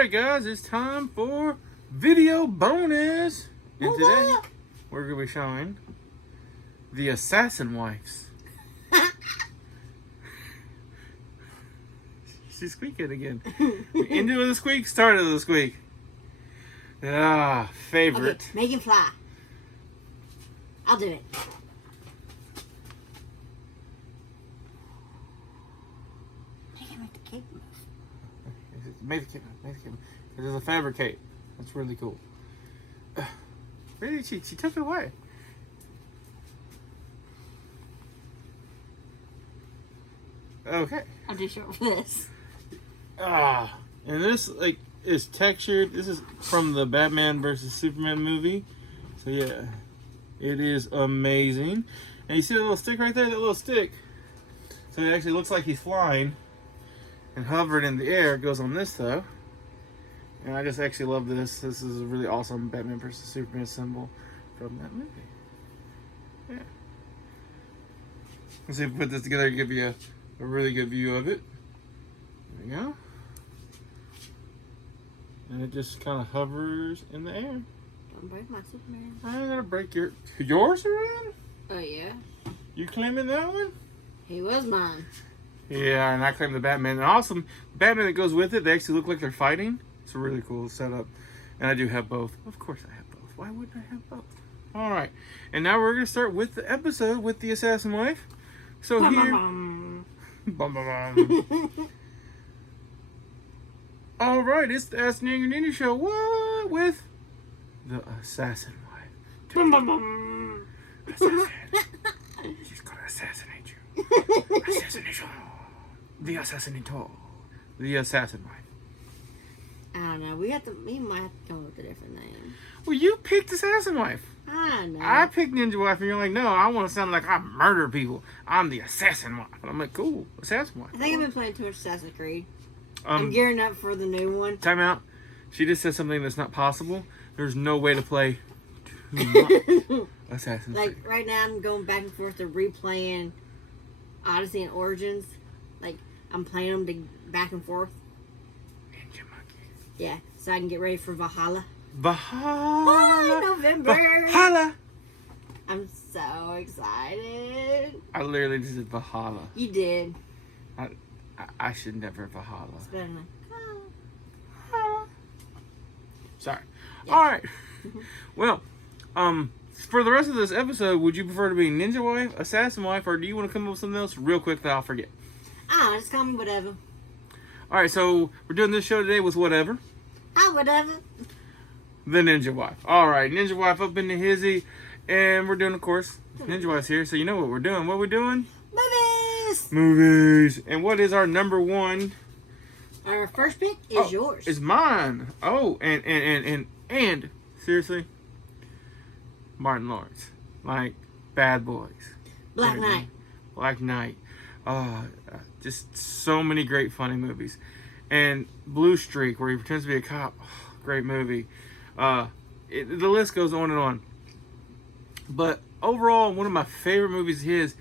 Alright guys, it's time for video bonus. And today we're going to be showing the Assassin Wives. She's squeaking again. Into the squeak, started the squeak. Favorite. Okay, make him fly. I'll do it. Make him make the cake move. Make the cake. There's a fabricate. That's really cool. Really, she took it away. Okay. I'll do short for this. And this is textured. This is from the Batman versus Superman movie. So yeah, it is amazing. And you see the little stick right there? That little stick. So it actually looks like he's flying and hovering in the air. It goes on this though. And I just actually love this. This is a really awesome Batman versus Superman symbol from that movie. Yeah. Let's see if we put this together to give you a really good view of it. There we go. And it just kind of hovers in the air. Don't break my Superman. I'm gonna break yours, Superman? Oh, yeah? You claiming that one? He was mine. Yeah, and I claim the Batman. And awesome, Batman that goes with it, they actually look like they're fighting. It's a really cool setup. And I do have both. Of course I have both. Why wouldn't I have both? Alright, and now we're gonna start with the episode with the Assassin Wife. So here... Bum, bum, bum. Alright, it's the Ask Ninja Ninja Show. What? With the Assassin Wife. Bum, bum, bum. Assassin. She's gonna assassinate you. Assassination. The Assassinator. The Assassin Wife. I don't know. We might have to come up with a different name. Well, you picked Assassin Wife. I know. I picked Ninja Wife, and you're like, no, I want to sound like I murder people. I'm the Assassin Wife. And I'm like, cool, Assassin Wife. I think I've been playing too much Assassin's Creed. I'm I'm gearing up for the new one. Time out. She just said something that's not possible. There's no way to play too much Assassin's Creed. Like, right now I'm going back and forth to replaying Odyssey and Origins. Like, I'm playing them back and forth. Ninja Monkey. Yeah, so I can get ready for Valhalla. Valhalla. November. Valhalla. I'm so excited. I literally just said Valhalla. You did. I should never Valhalla. It's better than Sorry. Yeah. All right. Well, for the rest of this episode, would you prefer to be Ninja Wife, Assassin Wife, or do you want to come up with something else real quick that I'll forget? just call me whatever. All right, so we're doing this show today with whatever. Whatever. The Ninja Wife. All right, Ninja Wife up in the hizzy, and we're doing, of course, Ninja Wife's here, so you know what we're doing. What we're doing? Movies. Movies. And what is our number one? Our first pick is yours. It's mine. Oh, and seriously, Martin Lawrence, like Bad Boys, Black Knight. Black Knight. Just so many great funny movies, and Blue Streak, where he pretends to be a cop. Great movie. The list goes on and on. But overall, one of my favorite movies of his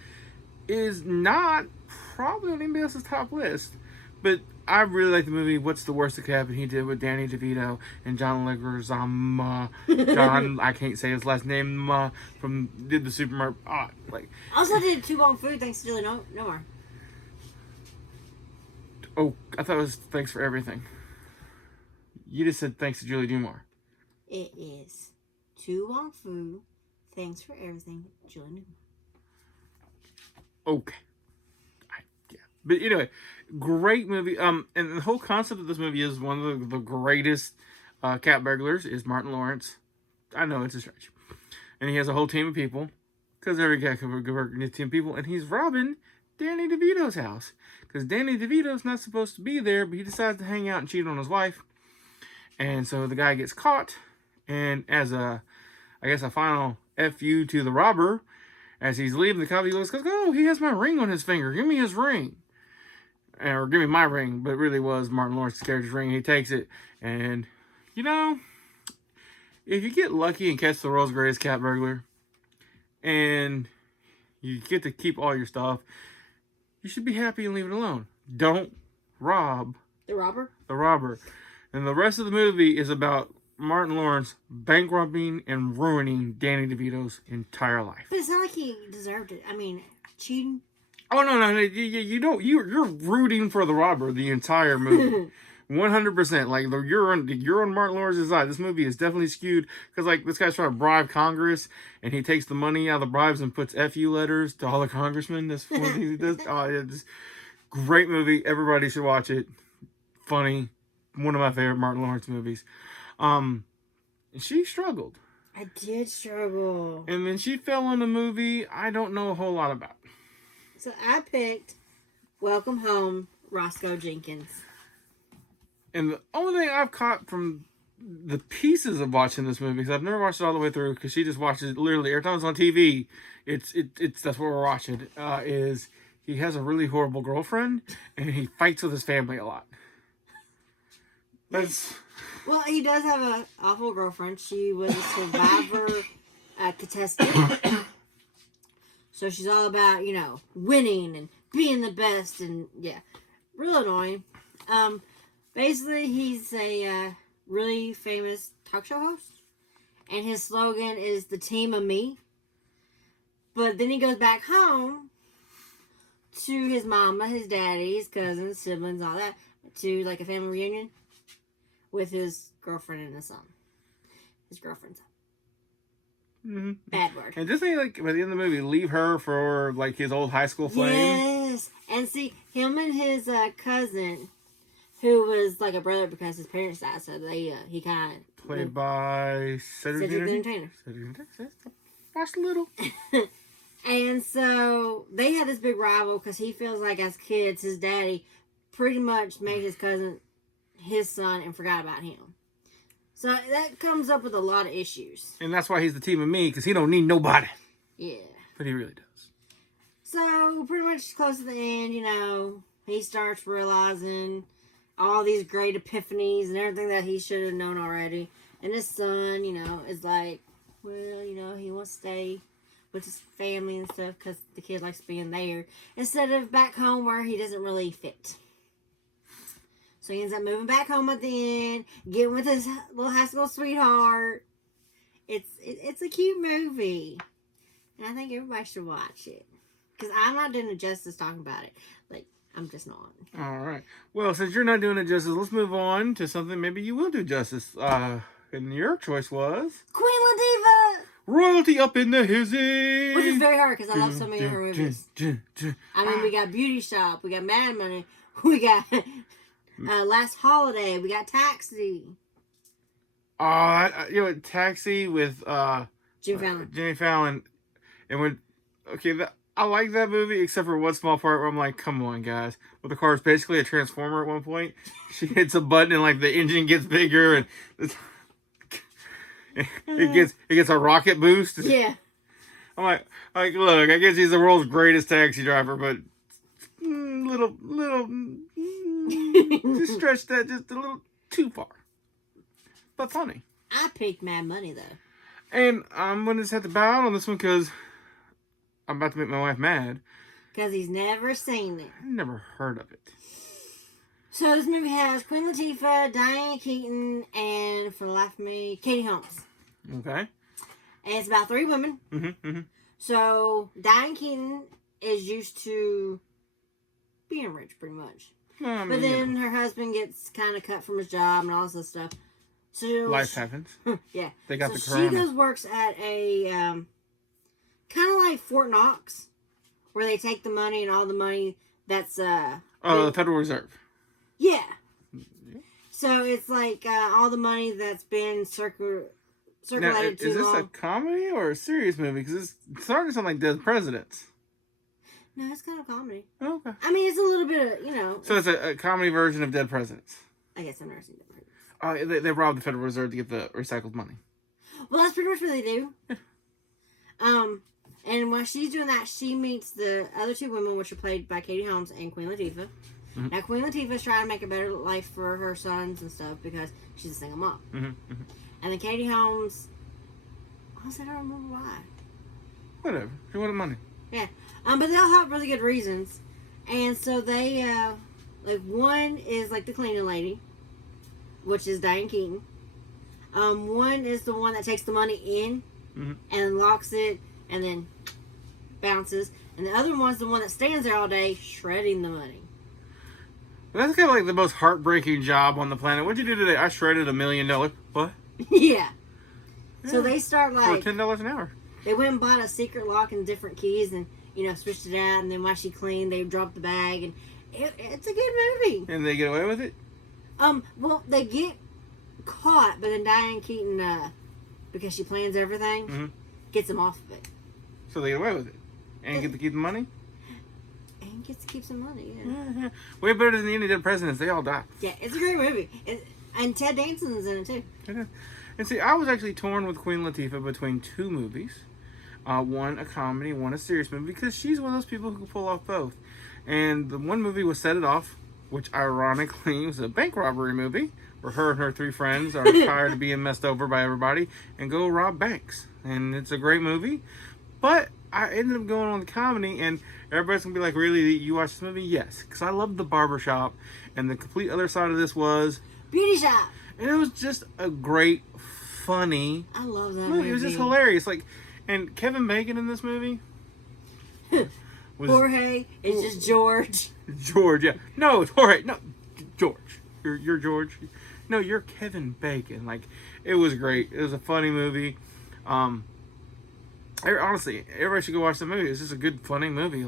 is not probably on anybody else's top list, but I really like the movie What's the Worst That Could Happen. He did with Danny DeVito and John Leguizamo. John, I can't say his last name. Did the Super Also did Two Bone Food, thanks to Julie Newmar. Oh, I thought it was Thanks for Everything. You just said thanks to Julie Newmar. It is Tu Wong Fu, Thanks for Everything, Julie Newmar. Okay. Yeah. But anyway, great movie. And the whole concept of this movie is one of the greatest cat burglars is Martin Lawrence. I know it's a stretch. And he has a whole team of people, because every cat can work in a team of people, and he's robbing Danny DeVito's house. Because Danny DeVito's not supposed to be there, but he decides to hang out and cheat on his wife. And so the guy gets caught, and as a final F.U. to the robber, as he's leaving, the cop, he goes, oh, he has my ring on his finger. Give me his ring. Or give me my ring. But it really was Martin Lawrence's character's ring. He takes it, and, you know, if you get lucky and catch the world's greatest cat burglar, and you get to keep all your stuff, you should be happy and leave it alone. Don't rob The robber? the robber. And the rest of the movie is about Martin Lawrence bankrupting and ruining Danny DeVito's entire life. But it's not like he deserved it. I mean, cheating. Oh no, you don't. You're rooting for the robber the entire movie. 100%. Like you're on Martin Lawrence's side. This movie is definitely skewed because like this guy's trying to bribe Congress, and he takes the money out of the bribes and puts "FU" letters to all the congressmen. That's one thing he does. Oh, yeah, just great movie. Everybody should watch it. Funny, one of my favorite Martin Lawrence movies. And she struggled, I did struggle. and then she fell on a movie I don't know a whole lot about. So I picked Welcome Home, Roscoe Jenkins. And the only thing I've caught from the pieces of watching this movie, because I've never watched it all the way through, because she just watches it literally every time it's on TV. It's that's what we're watching. Is he has a really horrible girlfriend and he fights with his family a lot. That's Well, he does have an awful girlfriend. She was a survivor contestant. So she's all about, winning and being the best. And, yeah, real annoying. Basically, he's a really famous talk show host. And his slogan is the team of me. But then he goes back home to his mama, his daddy, his cousins, siblings, all that. To, like, a family reunion with his girlfriend and his son. His girlfriend's son. mm-hmm. Bad word. And doesn't he like by the end of the movie leave her for like his old high school flame? Yes, and see him and his cousin, who was like a brother because his parents died, so he kind of Played by Cedric Cedric the Entertainer. Entertainer. Watched a little. And so they had this big rival because he feels like as kids, his daddy pretty much made his cousin his son and forgot about him. So that comes up with a lot of issues. And that's why he's the team of me, because he don't need nobody. Yeah. But he really does. So pretty much close to the end, he starts realizing all these great epiphanies and everything that he should have known already. And his son, is like, well, he wants to stay with his family and stuff because the kid likes being there instead of back home where he doesn't really fit. So he ends up moving back home at the end, getting with his little high school sweetheart. It's a cute movie. And I think everybody should watch it. Because I'm not doing it justice talking about it. Like, I'm just not. All right. Well, since you're not doing it justice, let's move on to something maybe you will do justice. And your choice was Queen Latifah! Royalty Up in the Hizzy. Which is very hard because I love so many of her movies. I mean, we got Beauty Shop, we got Mad Money, we got Last Holiday, we got Taxi. Taxi with Jimmy Fallon. And when I like that movie except for one small part where I'm like, come on guys. Well, the car is basically a transformer at one point. She hits a button and like the engine gets bigger and it gets a rocket boost. Yeah. I'm like, look, I guess he's the world's greatest taxi driver, but just stretch that just a little too far. But funny. I picked Mad Money though. And I'm gonna just have to bow out on this one because I'm about to make my wife mad. Because he's never seen it. I've never heard of it. So this movie has Queen Latifah, Diane Keaton, and for the life of me, Katie Holmes. Okay. And it's about 3 women. Mm-hmm. So Diane Keaton is used to being rich, pretty much. But then her husband gets kind of cut from his job and all this other stuff. So life happens. Yeah. They got so the corona. she works at a kind of like Fort Knox, where they take the money and all the money that's the Federal Reserve. Yeah. So it's like all the money that's been circulated now, too is this long. a comedy or a serious movie? Because it's starting to sound like Dead Presidents. No, it's kind of comedy. Oh, okay. I mean, it's a little bit of, So it's a comedy version of Dead Presidents. I guess I've never seen that. They robbed the Federal Reserve to get the recycled money. Well, that's pretty much what they do. And while she's doing that, she meets the other 2 women, which are played by Katie Holmes and Queen Latifah. Mm-hmm. Now, Queen Latifah's trying to make a better life for her sons and stuff because she's a single mom. Mm-hmm. And then Katie Holmes, honestly, I don't remember why. Whatever. She wanted money. Yeah. But they all have really good reasons. And so they, one is like the cleaning lady, which is Diane Keaton. One is the one that takes the money in and locks it and then bounces. And the other one's the one that stands there all day shredding the money. That's kind of like the most heartbreaking job on the planet. What'd you do today? I shredded $1 million. What? Yeah. So they start like... For $10 an hour. They went and bought a secret lock and different keys and, switched it out. And then while she cleaned, they dropped the bag. And it's a good movie. And they get away with it? Well, they get caught, but then Diane Keaton, because she plans everything, gets them off of it. So they get away with it. And get to keep the money? And gets to keep some money, Yeah. Way better than any dead presidents. They all die. Yeah, it's a great movie. And Ted Danson's in it, too. And see, I was actually torn with Queen Latifah between two movies. One a comedy, one a serious movie, because she's one of those people who can pull off both. And the one movie was Set It Off, which ironically was a bank robbery movie, where her and her three friends are tired of being messed over by everybody and go rob banks. And it's a great movie. But I ended up going on the comedy, and everybody's going to be like, really, you watched this movie? Yes. Because I loved The Barbershop, and the complete other side of this was... Beauty Shop. And it was just a great, funny... I love that movie. It was just hilarious. And Kevin Bacon in this movie... Jorge is just George. George, yeah. No, it's Jorge. No, George. You're George. No, you're Kevin Bacon. It was great. It was a funny movie. Honestly, everybody should go watch the movie. It's just a good, funny movie.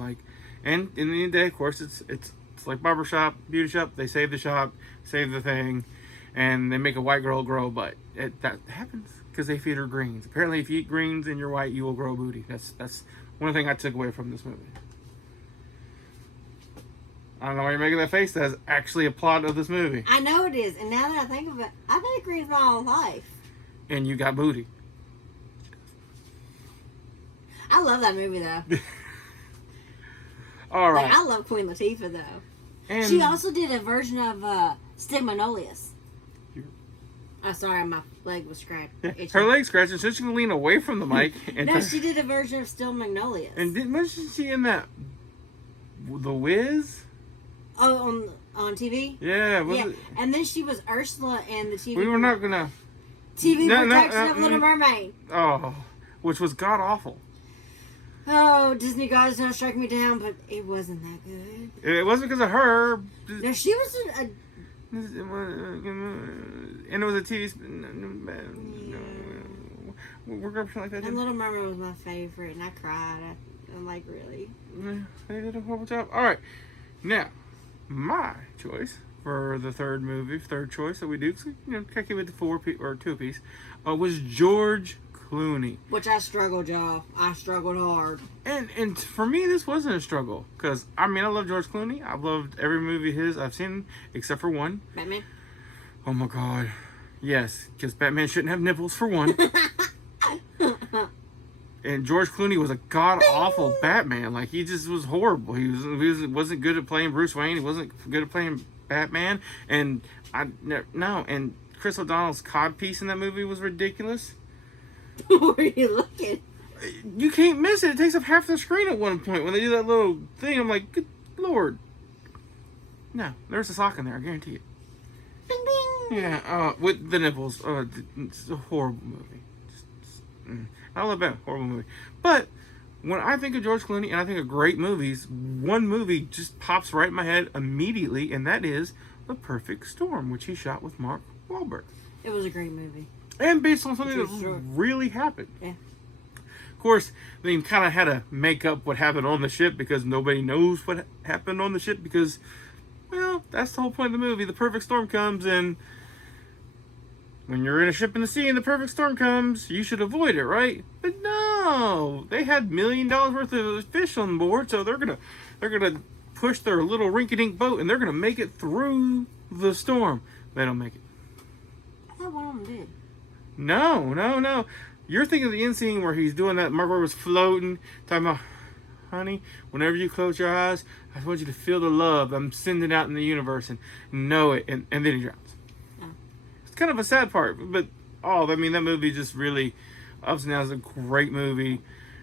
And in the end of the day, of course, it's like Barbershop, Beauty Shop. They save the shop, save the thing, and they make a white girl grow a butt. That happens because they feed her greens. Apparently, if you eat greens and you're white, you will grow a booty. That's one thing I took away from this movie. I don't know why you're making that face. That's actually a plot of this movie. I know it is. And now that I think of it, I've had greens my whole life. And you got booty. I love that movie, though. All right. I love Queen Latifah, though. And she also did a version of Stigmagnolious. Oh, sorry, my leg was scratched. Her leg scratching, so she can lean away from the mic. No, she did a version of Stigmagnolious. And wasn't she in that The Wiz? Oh, on TV? Yeah, it? And then she was Ursula in the TV. We were not gonna TV production of Little Mermaid. Oh, which was god awful. Oh, Disney God's not striking me down, but it wasn't that good. It wasn't because of her. No, she was and it was a TV. We're gonna like that. And Little Mermaid was my favorite, and I cried. I'm like, really? They did a horrible job. All right, now my choice for the third choice that we do, cause, can't give it the 2 piece, was George Clooney. Which I struggled, y'all. I struggled hard. And for me, this wasn't a struggle, because I love George Clooney. I've loved every movie of his I've seen except for one. Batman. Oh my god, yes, because Batman shouldn't have nipples for one. And George Clooney was a god-awful Batman. He just was horrible. He wasn't good at playing Bruce Wayne. He wasn't good at playing Batman. And and Chris O'Donnell's codpiece in that movie was ridiculous. Where are you looking? You can't miss it. It takes up half the screen at one point when they do that little thing. I'm like, good lord. No, there's a sock in there. I guarantee it. Bing, bing. Yeah, with the nipples. It's a horrible movie. I love that horrible movie. But when I think of George Clooney and I think of great movies, one movie just pops right in my head immediately, and that is The Perfect Storm, which he shot with Mark Wahlberg. It was a great movie. And based on something that really happened. Yeah. Of course, they kind of had to make up what happened on the ship because nobody knows what happened on the ship because, well, that's the whole point of the movie. The perfect storm comes, and when you're in a ship in the sea and the perfect storm comes, you should avoid it, right? But no, they had $1 million worth of fish on board, so they're gonna push their little rinky-dink boat, and they're gonna make it through the storm. They don't make it. I thought one of them did. No. You're thinking of the end scene where he's doing that. Mark Wahlberg was floating, talking about, honey, whenever you close your eyes, I want you to feel the love I'm sending out in the universe and know it, and then he drowns. It's kind of a sad part, but that movie just really ups and downs. A great movie.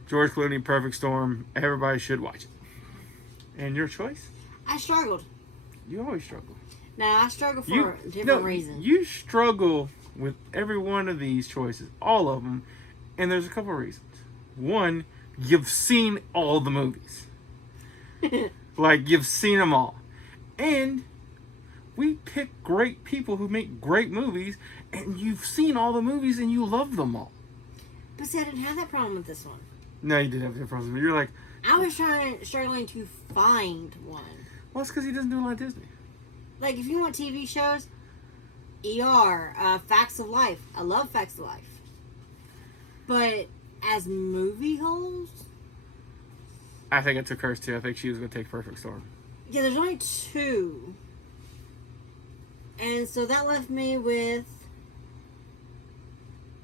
George Clooney, Perfect Storm. Everybody should watch it. And your choice? I struggled. You always struggle. Now I struggle for You different reasons. You struggle with every one of these choices, all of them, and there's a couple of reasons. One, you've seen all the movies. Like, you've seen them all. And we pick great people who make great movies, and you've seen all the movies and you love them all. But see, I didn't have that problem with this one. No, you did have that problem. You're like, I was struggling to find one. well, it's because he doesn't do a lot of Disney. Like, if you want TV shows, ER, Facts of Life. I love Facts of Life. But as movie holes, I think it took hers too. I think she was going to take Perfect Storm. yeah, there's only 2. And so that left me with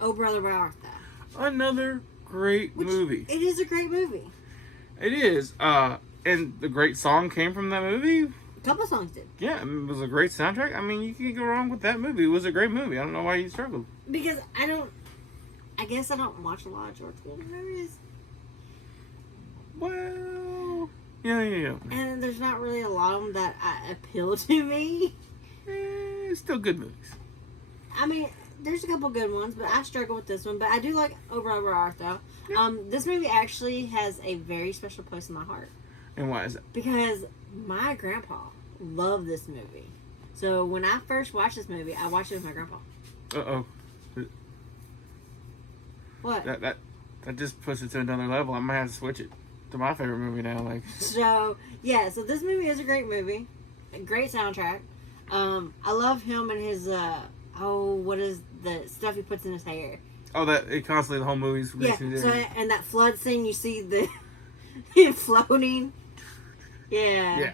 Oh Brother, Where Art Thou? Another great movie. It is a great movie. It is. And the great song came from that movie. A couple songs did. Yeah, it was a great soundtrack. I mean, you can't go wrong with that movie. It was a great movie. I don't know why you struggled. Because I guess I don't watch a lot of George Clooney movies. Well, yeah. And there's not really a lot of them that appeal to me. Still good movies. I mean, there's a couple good ones, but I struggle with this one. But I do like Oh Brother, Where Art Thou? Yeah. This movie actually has a very special place in my heart. And why is that? Because my grandpa loved this movie. So when I first watched this movie, I watched it with my grandpa. Uh-oh. What? That just puts it to another level. I might have to switch it to my favorite movie now. Like, So, yeah. So this movie is a great movie. A great soundtrack. I love him and his, what is the stuff he puts in his hair? oh, that it constantly the whole movie's Yeah, racing so, in. and that flood scene, you see the him floating. Yeah. Yeah.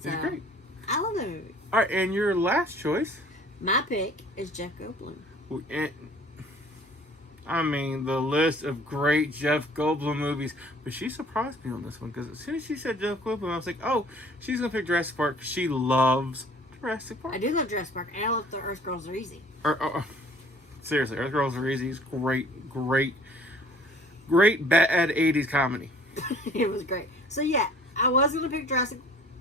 So, It's great. I love that movie. All right, and your last choice. My pick is Jeff Goldblum. And, I mean, the list of great Jeff Goldblum movies. But she surprised me on this one because as soon as she said Jeff Goldblum, I was like, oh, she's going to pick Jurassic Park. She loves Jurassic Park. I do love Jurassic Park, and I love The Earth Girls Are Easy. Seriously, Earth Girls Are Easy is great bad 80s comedy. It was great. So, yeah, I was going to pick Jurassic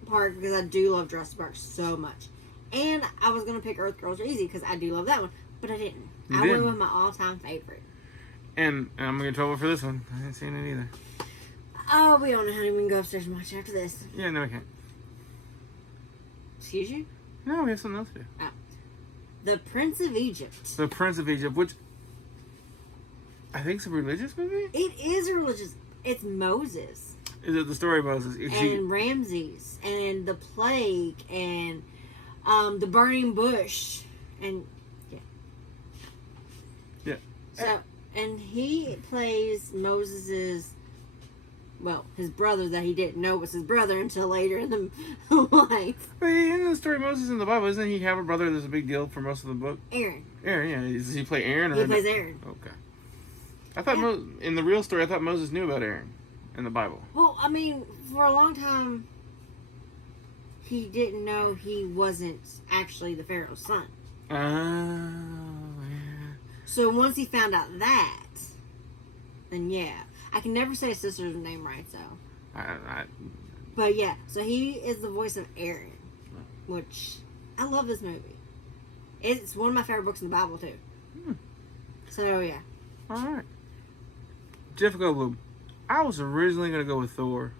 Park because I do love Jurassic Park so much. And I was going to pick Earth Girls Are Easy because I do love that one. But I didn't. You I didn't. went with my all-time favorite. And I'm going to get in trouble for this one. I haven't seen it either. Oh, we don't know how to even go upstairs and watch it after this. Yeah, no, we can't. Excuse you? No, we have something else to do. The Prince of Egypt. The Prince of Egypt, which I think is a religious movie? It is a religious. It's Moses. Is it the story of Moses? And Ramses. And the plague. And the burning bush. And, yeah. Yeah. So, and he plays Moses's, well, his brother that he didn't know was his brother until later in the life. But in the story of Moses in the Bible, doesn't he have a brother that's a big deal for most of the book? Aaron. Aaron, yeah. Does he play Aaron? Or He plays Aaron. Okay. I thought Yeah. in the real story, I thought Moses knew about Aaron in the Bible. Well, I mean, for a long time, he didn't know he wasn't actually the Pharaoh's son. Oh, yeah. So once he found out that, then yeah. I can never say his sister's name right, so. But yeah, so he is the voice of Aaron, which I love this movie. It's one of my favorite books in the Bible, too. So, yeah. All right. Jeff Goldblum. I was originally going to go with Thor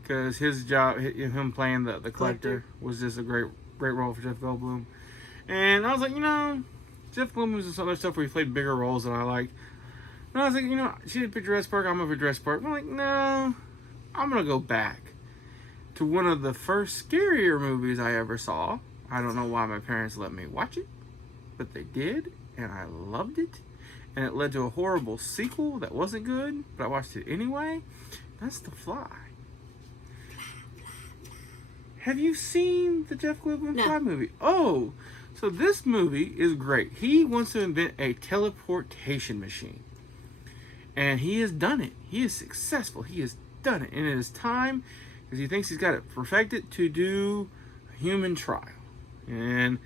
because his job, him playing the collector, was just a great role for Jeff Goldblum. And I was like, Jeff Goldblum was some other stuff where he played bigger roles than I liked. And I was like, she did pick Jurassic Park, I'm going to pick Jurassic Park. I'm like, no, I'm going to go back to one of the first scarier movies I ever saw. I don't know why my parents let me watch it, but they did, and I loved it. And it led to a horrible sequel that wasn't good, but I watched it anyway. That's The Fly. Have you seen the Jeff Goldblum No. Fly movie? Oh, so this movie is great. He wants to invent a teleportation machine. And he has done it. He is successful. He has done it. And it is time, because he thinks he's got it perfected, to do a human trial. And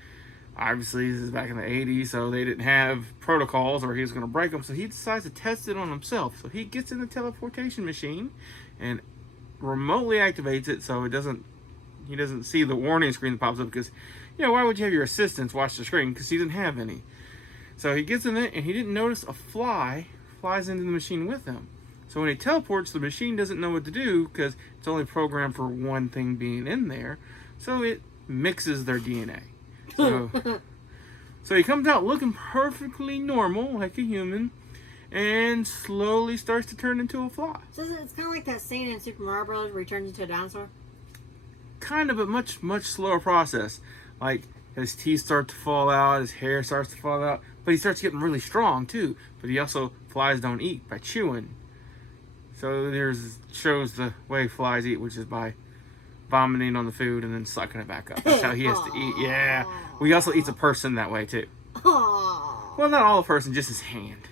obviously, this is back in the 80s, so they didn't have protocols or he was going to break them. So he decides to test it on himself. So he gets in the teleportation machine and remotely activates it so it doesn't he doesn't see the warning screen that pops up because, why would you have your assistants watch the screen? Because he didn't have any. So he gets in it, and he didn't notice a fly flies into the machine with him. So when he teleports, the machine doesn't know what to do because it's only programmed for one thing being in there. So it mixes their DNA. So he comes out looking perfectly normal, like a human, and slowly starts to turn into a fly. So it's kind of like that scene in Super Mario Bros. Where he turns into a dinosaur? Kind of a much, much slower process. Like, his teeth start to fall out, his hair starts to fall out, but he starts getting really strong, too. But he also, flies don't eat by chewing. So shows the way flies eat, which is by vomiting on the food and then sucking it back up. That's how he has to eat. Yeah. Well, he also eats a person that way, too. Oh, Well, not all a person, just his hand.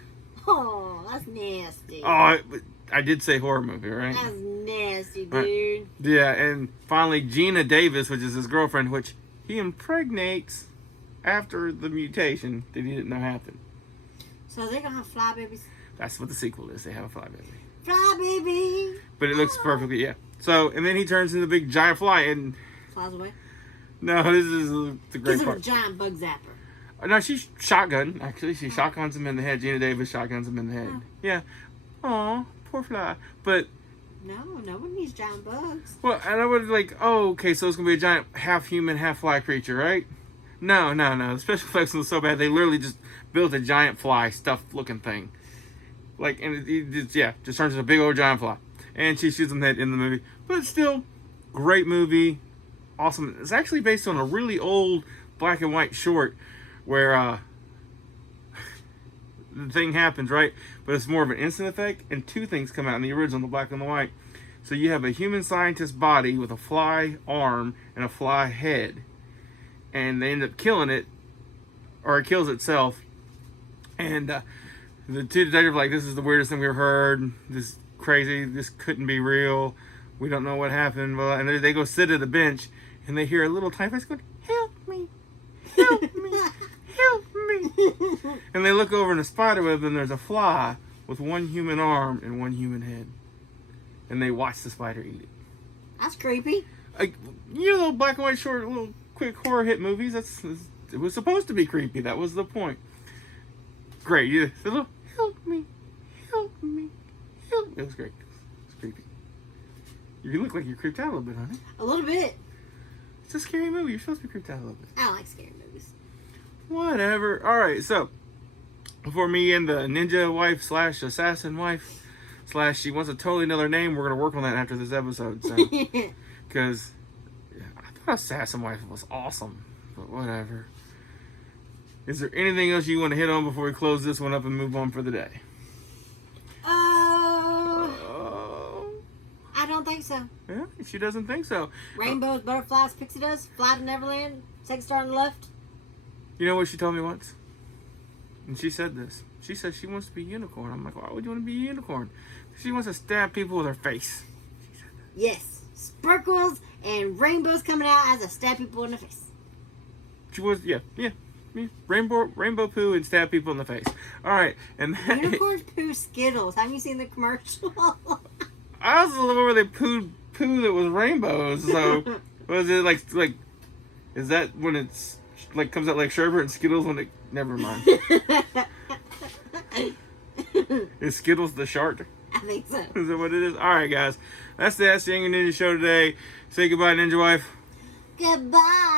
that's nasty. Oh, I did say horror movie, right? That's nasty, dude. Right. Yeah, and finally, Gina Davis, which is his girlfriend, which he impregnates after the mutation that he didn't know happened. So they're gonna have fly babies? That's what the sequel is. They have a fly baby. Fly baby! But it looks perfectly, yeah. So, and then he turns into a big giant fly, and... Flies away? No, this is the great Gives him a part. giant bug zapper. No, she's shotgun, actually. She shotguns him in the head. Gina Davis shotguns him in the head. Oh. Yeah. Aw, poor fly. But... No one needs giant bugs. Well, and I was like, oh, okay, so it's going to be a giant half-human, half-fly creature, right? No. The special effects was so bad, they literally just built a giant fly, stuffed-looking thing. Like, and it just turns into a big old giant fly. And she shoots him in the movie. But still, great movie. Awesome. It's actually based on a really old black and white short where the thing happens, right? But it's more of an instant effect, and two things come out in the original, the black and the white. So you have a human scientist body with a fly arm and a fly head. And they end up killing it, or it kills itself. And the two detectives are like, this is the weirdest thing we've ever heard. This is crazy. This couldn't be real. We don't know what happened. Well, and they go sit at a bench, and they hear a little tiny voice going, help me, help me, help me. And they look over in a spider web, and there's a fly with one human arm and one human head. And they watch the spider eat it. That's creepy. Like, little black and white short, little quick horror hit movies. It was supposed to be creepy. That was the point. Great. You little help me, help me, help me. It was great. It's creepy. You look like you're creeped out a little bit, honey. A little bit. It's a scary movie. You're supposed to be creeped out a little bit. I like scary movies. Whatever. All right. So, before me and the ninja wife / assassin wife / she wants a totally another name, we're gonna work on that after this episode. So, because I thought assassin wife was awesome, but whatever. Is there anything else you want to hit on before we close this one up and move on for the day? I don't think so. Yeah, she doesn't think so. Rainbows, butterflies, pixie dust, fly to Neverland, second star on the left. You know what she told me once? And she said this. She said she wants to be a unicorn. I'm like, why would you want to be a unicorn? She wants to stab people with her face. She said that. Yes. Sparkles and rainbows coming out as I stab people in the face. She was, yeah. Rainbow poo and stab people in the face. All right, and that, Unicorns poo Skittles. Haven't you seen the commercial? I was the one where they pooed poo that was rainbows. So was it like? Is that when it's like comes out like sherbet and Skittles when it? Never mind. Is Skittles the shark? I think so. Is that what it is? All right, guys. That's the Ask the Angry Ninja show today. Say goodbye, Ninja Wife. Goodbye.